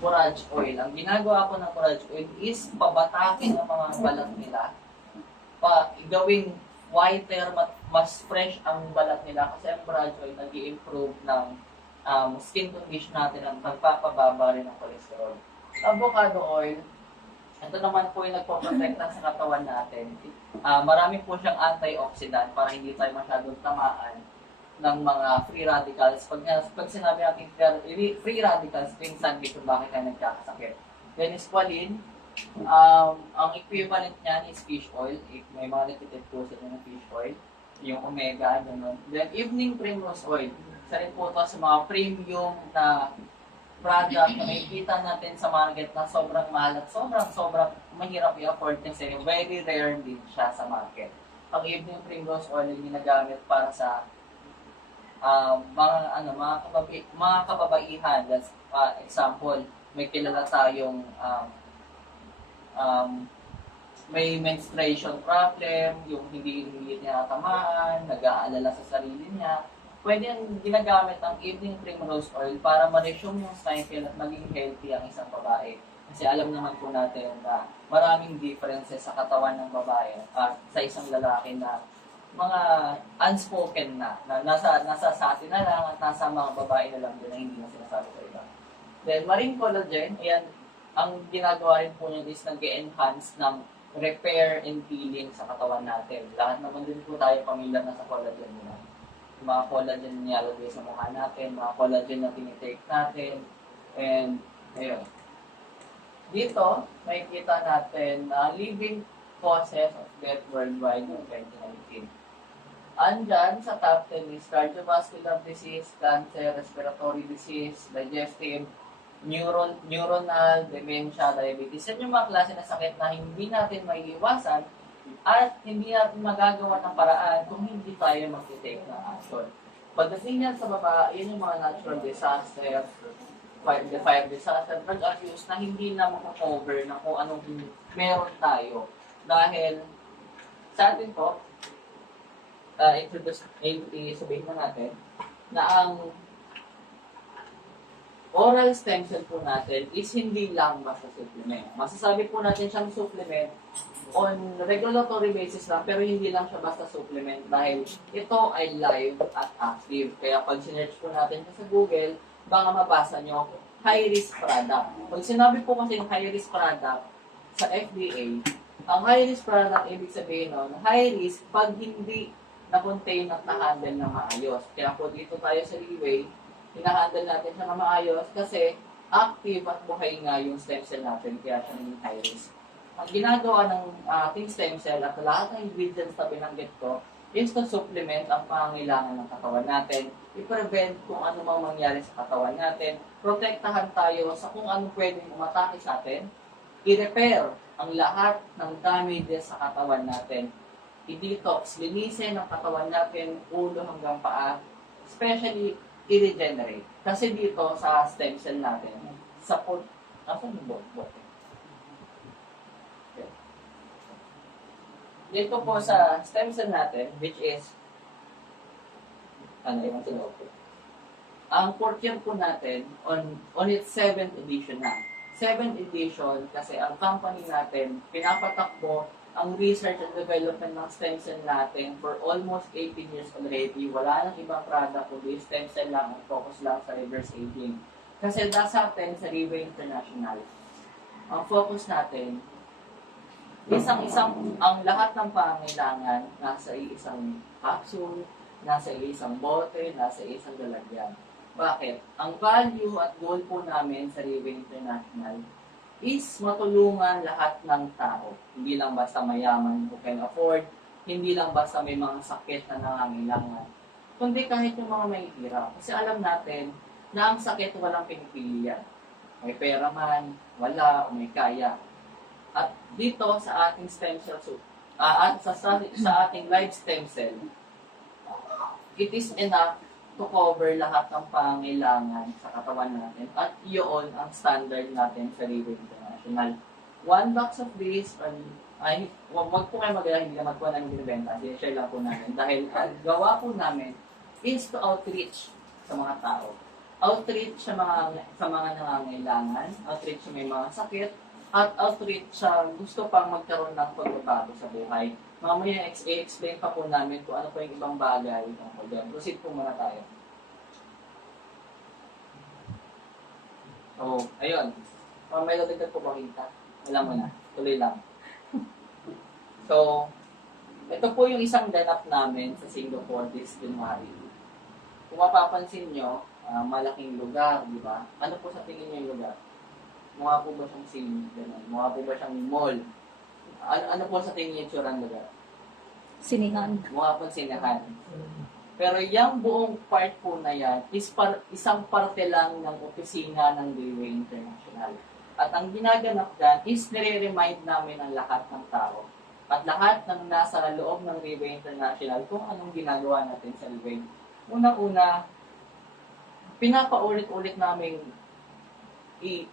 borage oil. Ang ginagawa ko ng borage oil is pabatakin ang mga balat nila, gawing whiter, mas fresh ang balat nila kasi ang borage oil nag-i-improve ng skin condition natin at nagpapababa rin ng cholesterol. Avocado oil, ito naman po yung nagpo-protecta sa katawan natin. Marami po siyang antioxidant para hindi tayo masyadong tamaan ng mga free radicals. Pag sinabi natin free radicals, minsan dito bakit tayo nagkakasakit. Then squalene, ang equivalent niyan is fish oil. If may mga repeated po sa ng fish oil, yung omega, gano'n. Then evening primrose oil. Isa rin po ito sa mga premium na product na makikita natin sa market na sobrang mahal at sobrang mahirap i-afford kasi very rare din siya sa market. Ang evening primrose oil yung ginagamit para sa mga kababaihan. That's example, may kilala tayong may menstruation problem, yung hindi niya natamaan, nag-aalala sa sarili niya. Pwede yung ginagamit ang evening primrose oil para ma-resume yung cycle at maging healthy ang isang babae. Kasi alam naman po natin na maraming differences sa katawan ng babae at sa isang lalaki na mga unspoken na nasa sa atin na lang at nasa mga babae na lang din na hindi na sinasabi sa iba. Then marine collagen, ayan, ang ginagawa rin po niya is nag-enhance ng repair and healing sa katawan natin. Lahat naman din po tayo pamilyar na sa collagen muna. Mga collagen na nilalagay sa mukha natin, mga collagen na tinitake natin, and ayun. Dito, makikita natin na leading causes of death worldwide noong 2019. Andyan sa top 10 is cardiovascular disease, cancer, respiratory disease, digestive, neuronal, dementia, diabetes. Yan yung mga klase na sakit na hindi natin maiiwasan at hindi natin magagawa ng paraan kung hindi tayo mag-take ng action. Pagdating yan sa baba, yun yung mga natural disaster, fire disaster, drug abuse na hindi na makakover na kung anong meron tayo. Dahil sa atin po, sabihin na natin na ang oral stem cell po natin is hindi lang basta supplement. Masasabi po natin siyang supplement on regulatory basis lang, pero hindi lang siya basta supplement dahil ito ay live at active. Kaya pag sinearch po natin sa Google, baka mabasa nyo, high-risk product. Pag sinabi po kasi yung high-risk product sa FDA, ang high-risk product, ibig sabihin nun, high-risk pag hindi na-contain at na-handle na maayos. Kaya po dito tayo sa Leeway, hinahandle natin siya na maayos kasi active at buhay nga yung stem cell natin, kaya siya naging high risk. Ang ginagawa ng ating stem cell at lahat ng ingredients na binanggit ko is to supplement ang pangangailangan ng katawan natin, i-prevent kung ano mang mangyari sa katawan natin, protektahan tayo sa kung ano pwedeng umatake sa atin, i-repair ang lahat ng damages sa katawan natin, i-detox, linisin ang katawan natin, ulo hanggang paa, especially i-regenerate. Kasi dito sa stem cell natin, sa asan yung bote? Dito po sa stem cell natin, which is, yung tinawag ko? Ang fourth year po natin, on its 7th edition na. 7th edition, kasi ang company natin, pinapatakbo ang research and development ng stem cell natin for almost 18 years already. Wala nang ibang product kundi stem cell lang, focus lang sa reverse aging. Kasi sa atin, sa Leeway International, ang focus natin, ang lahat ng pangailangan nasa isang capsule, nasa isang bote, nasa isang lalagyan. Bakit? Ang value at goal po namin sa Leeway International is matulungan lahat ng tao. Hindi lang basta mayaman who can afford, hindi lang basta may mga sakit na nangangailangan, kundi kahit yung mga mahihirap. Kasi alam natin na ang sakit walang pinipili yan. May pera man, wala, o may kaya. At dito sa ating stem cell sa ating live stem cell, it is enough to cover lahat ng pangailangan sa katawan natin. At yun ang standard natin sa Leeway International. One box of this, wag po kayo mag-alala, hindi naman po namin binibenta. Share lang po namin. Dahil ang gawa po namin is to outreach sa mga tao. outreach sa mga nangangailangan, outreach sa may mga sakit, at outreach sa gusto pang magkaroon ng pagbabago sa buhay. Mamaya i-explain pa po namin kung ano po yung ibang bagay tungkol doon. Proceed po muna tayo. So, ayun. May dadagdag po ba kita? Alam mo na. Tuloy lang. So, ito po yung isang ganap namin sa Singapore this January. Kung mapapansin nyo, malaking lugar, di ba? Ano po sa tingin nyo yung lugar? Mukha po ba siyang cine? Ganun. Mukha po ba siyang mall? Ano po sa tingin nyo yung tsura ng lugar? Sinihan. Mukha po sinehan. Pero yung buong part po na yan is isang parte lang ng opisina ng Railway International. At ang ginaganap dyan is nire-remind namin ang lahat ng tao at lahat ng nasa loob ng Railway International kung anong ginagawa natin sa Railway. Unang-una, pinapaulit-ulit namin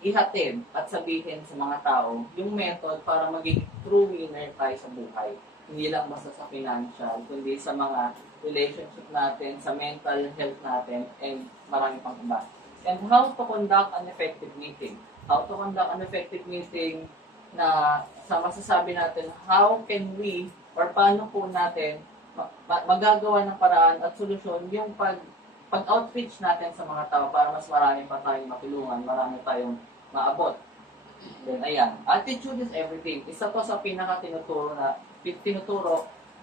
ihatid at sabihin sa mga tao yung method para maging true winner tayo sa buhay. Hindi lang basta sa financial, kundi sa mga relationship natin, sa mental health natin, and marami pang iba. And how to conduct an effective meeting. How to conduct an effective meeting na sa masasabi natin, how can we, or paano po natin magagawa ng paraan at solusyon yung pag-outreach natin sa mga tao para mas marami pa tayong matulungan, marami tayong maabot. Then, ayan. Attitude is everything. Isa to sa pinaka-tinuturo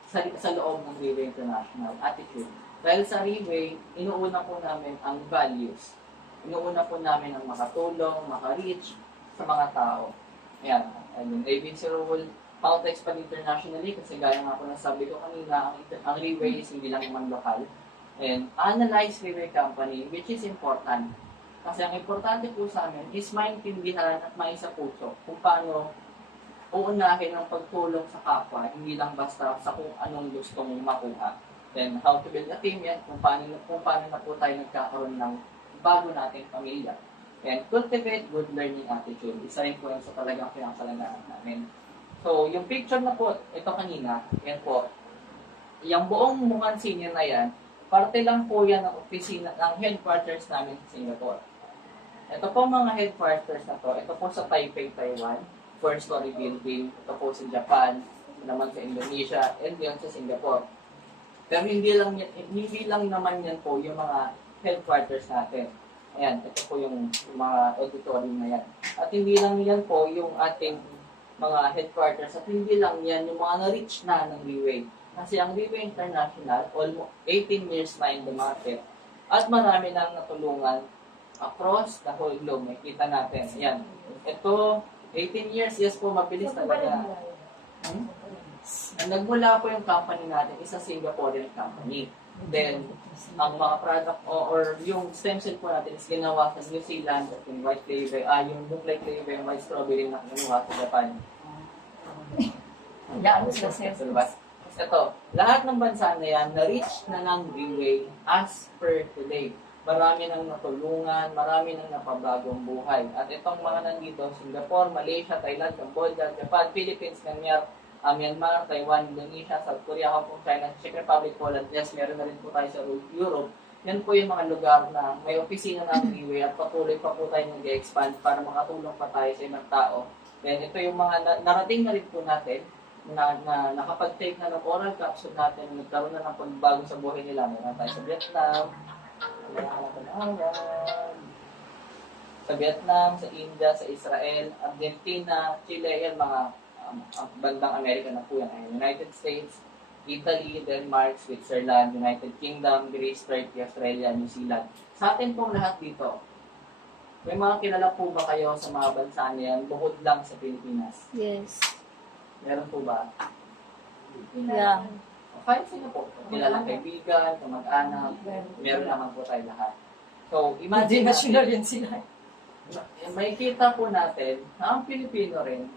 sa loob ng Railway International. Attitude. Dahil sa Railway, inuuna po namin ang values. Inuuna po namin ang makatulong, makareach sa mga tao. Ayan. And ABC rule, how to expand internationally, kasi gaya nga po nasabi ko kanina, ang Railway is hindi lang naman lokal. And analyze Railway Company, which is important. Kasi ang importante po sa amin is maintindihan at maisapuso kung paano uunahin ang pagtulong sa kapwa, hindi lang basta sa kung anong gusto mong makuha. Then, how to build a team yan, kung paano na po tayo nagkakaroon ng bago nating pamilya. And cultivate good learning attitude. Isa rin po yan sa talagang pinakalangaan namin. So, yung picture na po, ito kanina, yan po, yung buong Mukhang Senior na yan, parte lang po yan ng opisina, ng headquarters namin sa Singapore. Ito po mga headquarters na to, ito po sa Taipei, Taiwan, four-story building, ito po sa Japan, naman sa Indonesia, and yun sa Singapore. Pero hindi lang naman yan po yung mga headquarters natin. Ayan, ito po yung mga auditorium na yan. At hindi lang yan po yung ating mga headquarters, at hindi lang yan yung mga na-reach na ng Railway. Kasi ang Railway International, almost 18 years na in the market, at marami nang natulungan across the whole globe. Makita natin. Ayan. Ito, 18 years, yes po, mabilis talaga. Nagmula po yung company natin, isa Singaporean company. Then, ang mga product or yung stem cell po natin is ginawa sa New Zealand at yung white flavor, yung booklet flavor, yung white strawberry na ginawa sa Japan. Yan, sir. Ito, lahat ng bansa na yan, na-reach na ng Railway as per today. Marami nang natulungan, marami nang napabagong buhay. At itong mga nandito, Singapore, Malaysia, Thailand, Cambodia, Japan, Philippines, Myanmar, Taiwan, Indonesia, South Korea, Hong Kong, China, Czech Republic, Poland, yes, meron na rin po tayo sa Europe. Yan po yung mga lugar na may opisina ng Railway at patuloy pa po tayo nag-expand para makatulong pa tayo sa ibang tao. Then ito yung mga narating na rin po natin na nakapag-take na ng oral capsule natin, nagkaroon na ng pagbago sa buhay nila. Meron tayo sa Vietnam, sa Vietnam, sa India, sa Israel, Argentina, Chile, yan mga bandang Amerika na po yan. United States, Italy, Denmark, Switzerland, United Kingdom, Greece, Turkey, Australia, New Zealand. Sa atin pong lahat dito, may mga kilala po ba kayo sa mga bansa niyan bukod lang sa Pilipinas? Yes. Meron po ba? Yeah. Kahit sino po. Kilalang kaibigan, kamag-anak, meron naman po tayo lahat. So, imagine national yan sila. may kita po natin na ang Pilipino rin,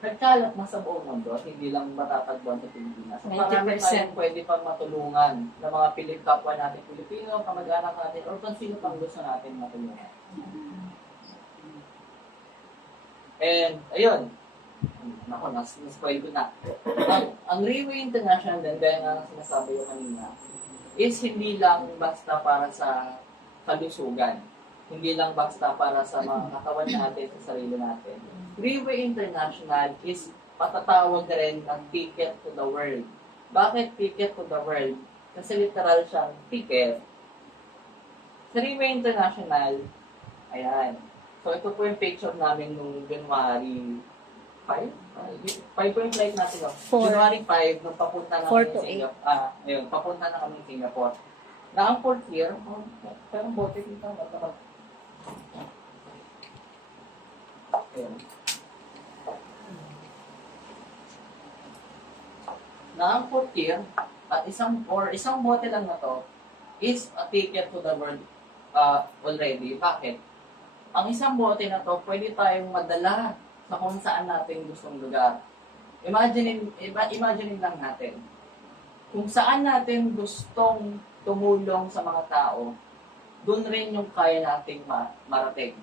nagkalat na sa buong mundo at hindi lang matatagpuan sa Pilipinas. 90%. Marami tayong pwede pang matulungan ng mga kapwa natin Pilipino, kamag-anak natin, o kung sino pang gusto natin matulungan. And, ayun. Naku, nas-spoil ko na. Ang Railway International din, gaya nga sinasabi ko kanina, is hindi lang basta para sa kalusugan. Hindi lang basta para sa mga katawan natin, sa sarili natin. Freeway International is patatawag na rin ng ticket to the world. Bakit ticket to the world? Kasi literal siyang ticket. Freeway International, ayan. So ito po yung picture namin nung January 5? 5 po yung flight natin, no? 4. January 5, nung papunta na 4 kami to ng Singapore. Ayun, papunta na kami ng Singapore. Na ang fourth year, pero bote dito, matapag. Ayun. Na ang fourth year, at isang bote lang na to, is a ticket to the world already. Bakit? Ang isang bote na to, pwede tayong madala sa kung saan natin gustong lugar. Imagine lang natin. Kung saan natin gustong tumulong sa mga tao, doon rin yung kaya nating marating.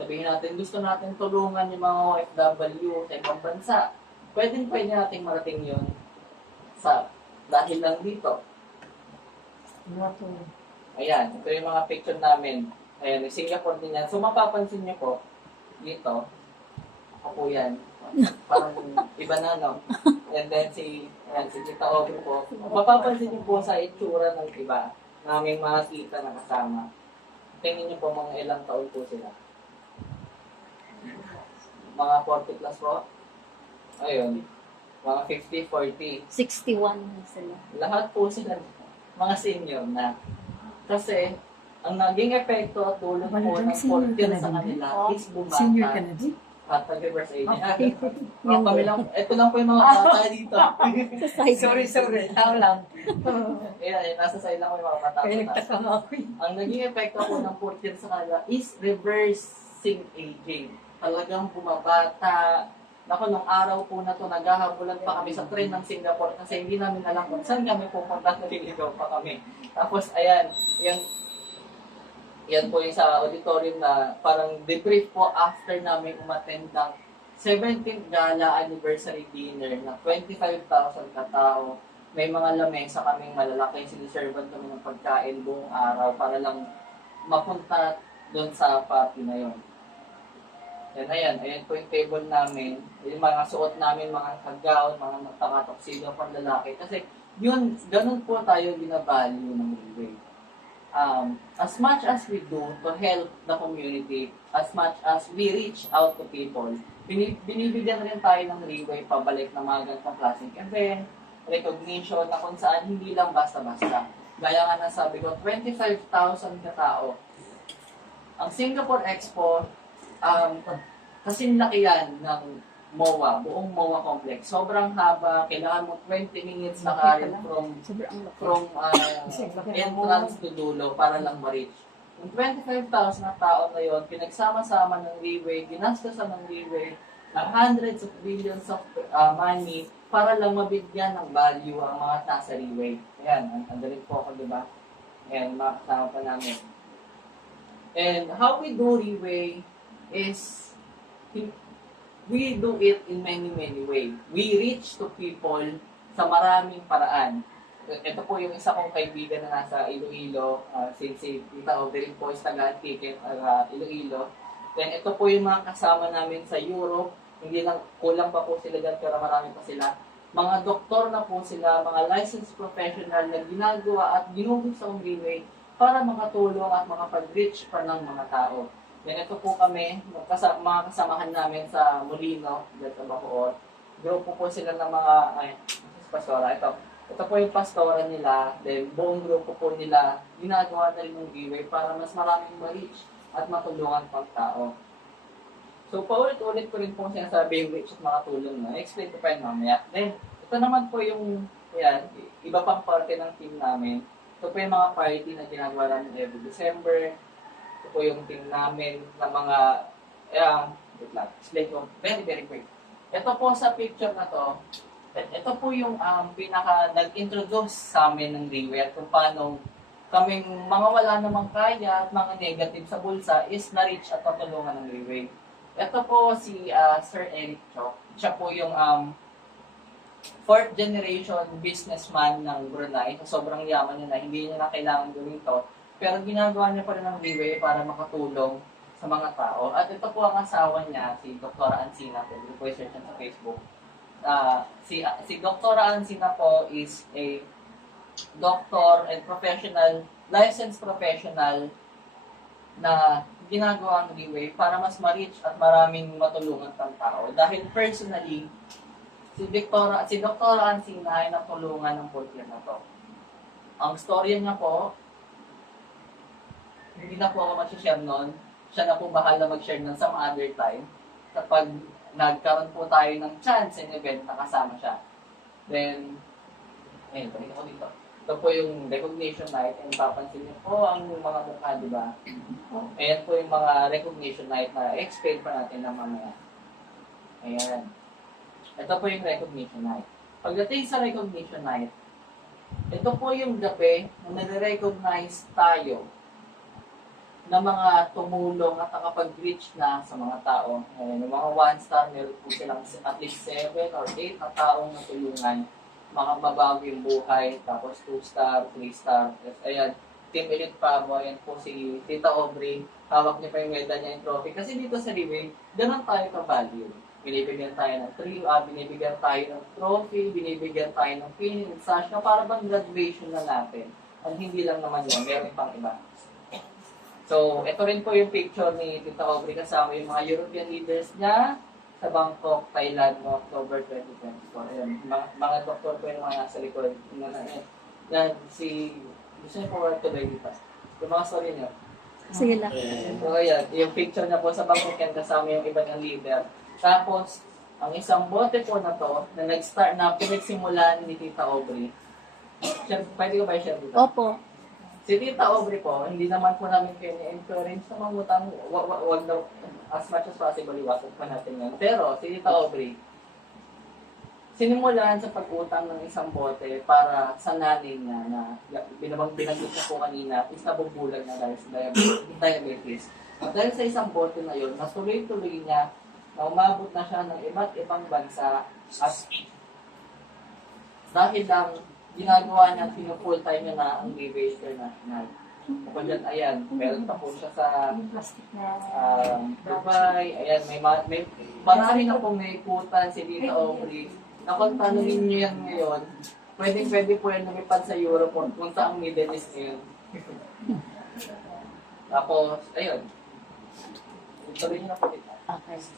Sabihin natin, gusto natin tulungan yung mga OFW sa ibang bansa. Pwede nating marating yun dahil lang dito. Ayan, ito yung mga picture namin. Ayan, Singapore din yan. So, mapapansin nyo po, dito, ako po yan. Parang iba na, no? And then, si Tita Obi po. Mapapansin nyo po sa itsura ng iba, naming mga tita na kasama. Tingin nyo po mga ilang taon po sila. Mga 40 plus po. Ayun. Mga 50, 40. 61 na sila. Lahat po sila mga senior na. Kasi, ang naging epekto at tulong po ng 40 sa kanila is bumata. Senior ka na din? At nag-reverse age. Kami lang, ito lang po yung mga bata dito. Sorry. Tao lang. Ayan, nasa side lang po yung mga bata. Kaya nagtaka nga ako eh. Ang naging epekto po ng 40 sa kanila is reversing aging. Talagang bumabata. Naku, nung araw po na to, naghahabulan pa kami sa train ng Singapore kasi hindi namin alam kung saan kami pupunta at naliligaw pa kami. Tapos, ayan, yan po yung sa auditorium na parang debrief po after namin umattend ng 17th Gala Anniversary Dinner na 25,000 katao. May mga lamesa kaming malalaki, siniservan kami ng pagkain buong araw para lang mapunta doon sa party na yon. Ayan po yung table namin, yung mga suot namin, mga kagaw, mga nakatoksido pang lalaki. Kasi yun, ganun po tayo ginavalue ng Leeway. As much as we do to help the community, as much as we reach out to people, binibigyan rin tayo ng Leeway pabalik ng mga ganitong klaseng event, recognition na kung saan hindi lang basta-basta. Gaya nga na sabi ko, 25,000 katao. Ang Singapore Expo, kasing laki yan ng MOA, buong MOA complex. Sobrang haba, kailangan mo 20 minutes na karin from entrance to dulo para lang ma-reach. Yung 25,000 na tao na yun, pinagsama-sama ng Leeway, ginastosan ng Leeway, ng hundreds of billions of money para lang mabigyan ng value ang mga nasa Leeway. Ayan, andalit po ako, diba? Ayan, mga kasama pa namin. And how we do Leeway is we do it in many ways. We reach to people sa maraming paraan. Ito po yung isa kong kaibigan na nasa Iloilo, si Tita Audrey po is taga-ticket Iloilo. Then ito po yung mga kasama namin sa Europe. Hindi lang, kulang pa po sila dyan, pero marami pa sila. Mga doktor na po sila, mga licensed professional na ginagawa at ginugol sa Leeway para makatulong at makapag-reach pa ng mga tao. Then ito po kami, mga kasamahan namin sa Molino, dito sa Bacoor. Grupo po sila ng mga, pastora, ito po yung pastora nila, then buong grupo po nila, ginagawa na rin ng giveaway para mas maraming ma-reach at matulungan pang tao. So, paulit-ulit ko rin po sinasabi yung reach at makatulong na. Explain ko pa yun mamaya. Then, ito naman po yung, iba pang parte ng team namin. Ito po yung mga party na ginagawa namin every December. Ito po yung team namin na mga, wait lang, explain ko very quick. Ito po sa picture na to, ito po yung pinaka nag-introduce sa amin ng Leeway at kung paano kaming mga wala namang kaya at mga negative sa bulsa is na-reach at patulungan ng Leeway. Ito po si Sir Eric Chok. Siya po yung 4th generation businessman ng Brunei. So, sobrang yaman niya na hindi niya na kailangan gawin to. pero ginagawa niya pa rin ang leeway para makatulong sa mga tao. At ito po ang asawa niya, si Dr. Ancina, pwede po i-search yan sa Facebook. Si Dr. Ancina po is a doctor and professional, licensed professional na ginagawa ang leeway para mas ma-reach at maraming matulungan ng tao. Dahil personally, si Dr. Ancina ay natulungan ng pulpir na to. Ang storya niya po, hindi na po ako mag-share nun. Siya na po bahala mag-share nun some other time. Kapag nagkaroon po tayo ng chance and event na kasama siya. Then, ayun, panin ako dito. Ito po yung recognition night and papansin niyo po ang mga mukha, di ba? Ayan po yung mga recognition night na explain pa natin na mamaya. Ayan. Ito po yung recognition night. Pagdating sa recognition night, ito po yung gabi na nare-recognize tayo na mga tumulong at nakapag-reach na sa mga tao. Ayan, yung mga 1-star, meron po silang at least 7 or 8 na taong natulungan. Mga mabago yung buhay, tapos 2-star, 3-star. Ayan, Team Elite Bravo, ayan po si Tita Aubrey. Hawak niya pa yung medal niya yung trophy. Kasi dito sa Liway, ganun tayo ka-value. Binibigyan tayo ng binibigyan tayo ng trophy, binibigyan tayo ng pin, sash na para bang graduation na natin. At hindi lang naman yun, meron pang iba. So, ito rin po yung picture ni Tita Aubrey kasama yung mga European leaders niya sa Bangkok, Thailand, no, October 2024. Ayan, mga doktor po yung mga nasa likod. Yan, gusto niyo forward to the dito. Yung mga story niyo. Sige lang. So, ayan, yung picture niya po sa Bangkok yan kasama yung iba ng leader. Tapos, ang isang bote po na to, na nag-start na pinagsimulan ni Tita Aubrey. Pwede ko ba i-share dito? Opo. Si Tita Aubrey po, hindi naman po namin kayo ni-encourage na mangutang, wag daw, as much as possible, iwasan pa natin yan. Pero, si Tita Aubrey, sinimulan sa pag-utang ng isang bote para sa nanay niya na binanggit na po kanina, is nabubulag na dahil sa diabetes. At dahil sa isang bote na yun, mas tuloy-tuloy niya na umabot na siya ng iba't ibang bansa at dahil lang ginagawa niya, pinufull time niya na ang Liway International. Kapag dyan, ayan, meron pa po siya sa Dubai, ayan, may marami na pong naikutan si Tita Aubrey. Na kung tanungin niyo yan ngayon, pwede po yan lumipad sa Europe kung saan Middle East ngayon. Tapos, ayun. Tuloy niyo na po dito. Okay.